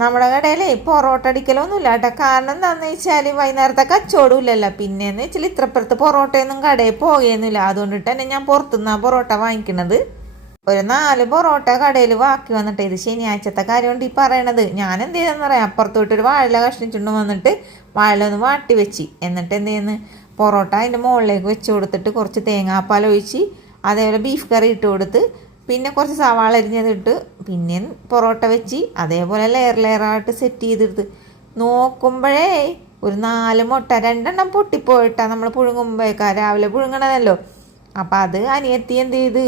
നമ്മുടെ കടയിൽ പൊറോട്ട അടിക്കലൊന്നുമില്ല കേട്ടോ. കാരണം എന്താണെന്ന് വെച്ചാൽ വൈകുന്നേരത്തെ കച്ചവടം ഇല്ലല്ലോ. പിന്നെയെന്ന് വെച്ചാൽ ഇത്രപ്പുറത്ത് പൊറോട്ടയൊന്നും കടയിൽ പോകുകയൊന്നുമില്ല. അതുകൊണ്ടിട്ട് തന്നെ ഞാൻ പുറത്തുനിന്നാണ് പൊറോട്ട വാങ്ങിക്കുന്നത്. ഒരു 4 പൊറോട്ട കടയിൽ ബാക്കി വന്നിട്ട്, ഇത് ശനിയാഴ്ചത്തെ കാര്യമുണ്ട് ഈ പറയണത്. ഞാൻ എന്ത് ചെയ്തെന്ന് പറയാം, അപ്പുറത്തോട്ടൊരു വാഴ കഷ്ണിച്ചുകൊണ്ട് വന്നിട്ട് വാഴ ഒന്ന് വാട്ടി വെച്ച്, എന്നിട്ട് എന്ത് ചെയ്യുന്നു, പൊറോട്ട അതിൻ്റെ മുകളിലേക്ക് വെച്ച് കൊടുത്തിട്ട് കുറച്ച് തേങ്ങാപ്പാൽ ഒഴിച്ച് അതേപോലെ ബീഫ് കറി ഇട്ട് കൊടുത്ത് പിന്നെ കുറച്ച് സവാള അരിഞ്ഞതിട്ട് പിന്നെ പൊറോട്ട വെച്ച് അതേപോലെ ലെയറായിട്ട് സെറ്റ് ചെയ്തെടുത്ത് നോക്കുമ്പോഴേ ഒരു 4 മുട്ട 2 പൊട്ടിപ്പോയിട്ടാണ് നമ്മൾ പുഴുങ്ങുമ്പോഴേക്കാ രാവിലെ പുഴുങ്ങണതല്ലോ. അപ്പം അത് അനിയത്തി എന്ത് ചെയ്ത്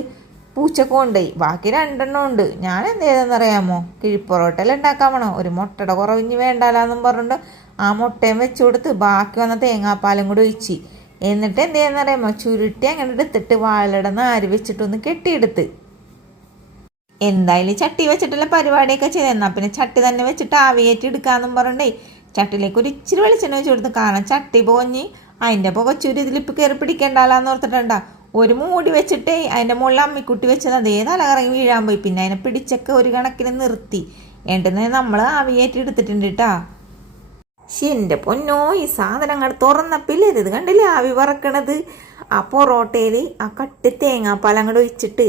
പൂച്ചക്ക് കൊണ്ടുപോയി. ബാക്കി 2 ഉണ്ട്. ഞാൻ എന്ത് ചെയ്തെന്നറിയാമോ, കിഴിപ്പൊറോട്ടയെല്ലാം ഉണ്ടാക്കാൻ വേണോ, ഒരു മുട്ടയുടെ കുറവിഞ്ഞ് വേണ്ടാലെന്നും പറഞ്ഞിട്ട് ആ മുട്ടയും വെച്ച് കൊടുത്ത് ബാക്കി വന്ന തേങ്ങാപ്പാലും കൂടി ഒഴിച്ച് എന്നിട്ട് എന്ത് ചെയ്യുന്നറിയാമോ, ചുരുട്ടി അങ്ങനെ എടുത്തിട്ട് വാഴയുടെ നാര് വെച്ചിട്ടൊന്ന് കെട്ടിയെടുത്ത്. എന്തായാലും ചട്ടി വെച്ചിട്ടുള്ള പരിപാടിയൊക്കെ ചെയ്ത് എന്നാൽ പിന്നെ ചട്ടി തന്നെ വെച്ചിട്ട് ആവിയേറ്റി എടുക്കാമെന്നും പറഞ്ഞേ ചട്ടിയിലേക്ക് ഒരു ഇച്ചിരി വെളിച്ചെണ്ണ വെച്ച് കൊടുത്ത്. കാരണം ചട്ടി പോഞ്ഞ് അതിൻ്റെ പുകച്ചൂരി ഇതിലിപ്പോൾ കയറി പിടിക്കണ്ടാലാന്ന് ഓർത്തിട്ടുണ്ടാ ഒരു മൂടി വെച്ചിട്ടേ അതിൻ്റെ മുകളിൽ അമ്മിക്കുട്ടി വെച്ചത് അതേ തലകറങ്ങി വീഴാൻ പോയി. പിന്നെ അതിനെ പിടിച്ചൊക്കെ ഒരു കണക്കിന് നിർത്തി ഏണ്ടെന്ന് നമ്മൾ ആവിയേറ്റി എടുത്തിട്ടുണ്ട് കേട്ടാ. പക്ഷെ എൻ്റെ പൊന്നോ, ഈ സാധനങ്ങൾ തുറന്നപ്പില്ലേ ഇത് കണ്ടില്ലേ ആവി പറക്കണത്. ആ പൊറോട്ടയിൽ ആ കട്ടി തേങ്ങാപ്പാൽ അങ്ങോട്ട് ഒഴിച്ചിട്ട്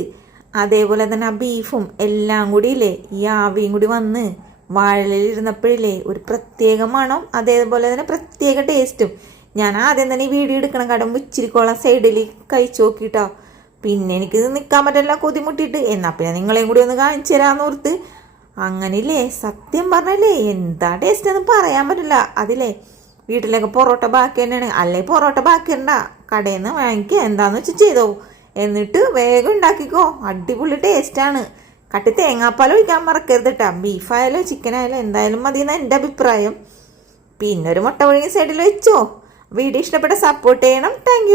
അതേപോലെ തന്നെ ആ ബീഫും എല്ലാം കൂടി ഇല്ലേ ഈ ആവിയും കൂടി വന്ന് വാഴയിലിരുന്നപ്പോഴില്ലേ ഒരു പ്രത്യേക മണം, അതേപോലെ തന്നെ പ്രത്യേക ടേസ്റ്റും. ഞാൻ ആദ്യം തന്നെ ഈ വീഡിയോ എടുക്കണം കടമ്പ് ഇച്ചിരിക്കോളം സൈഡിൽ കഴിച്ചു നോക്കിയിട്ടോ. പിന്നെ എനിക്കിത് നിൽക്കാൻ പറ്റില്ല കൊതിമുട്ടിയിട്ട്. എന്നാൽ പിന്നെ നിങ്ങളെയും കൂടി ഒന്ന് കാണിച്ചു തരാമെന്ന് ഓർത്ത് അങ്ങനെയില്ലേ സത്യം പറഞ്ഞല്ലേ എന്താ ടേസ്റ്റ് എന്ന് പറയാൻ പറ്റില്ല. അതില്ലേ വീട്ടിലേക്ക് പൊറോട്ട ബാക്കി തന്നെയാണ്, അല്ലെ പൊറോട്ട ബാക്കി ഉണ്ടാ കടയിൽ നിന്ന് വാങ്ങിക്കുക എന്താന്ന് വെച്ചാൽ ചെയ്തോ, എന്നിട്ട് വേഗം ഉണ്ടാക്കിക്കോ. അടിപൊളി ടേസ്റ്റാണ്. കട്ടി തേങ്ങാപ്പാൽ ഒഴിക്കാൻ മറക്കരുത് കേട്ടോ. ബീഫായാലോ ചിക്കനായാലോ എന്തായാലും മതി എന്നാണ് എൻ്റെ അഭിപ്രായം. പിന്നെ ഒരു മുട്ട പുഴുങ്ങിയ സൈഡിൽ വെച്ചോ. വീഡിയോ ഇഷ്ടപ്പെട്ട സപ്പോർട്ട് ചെയ്യണം. താങ്ക്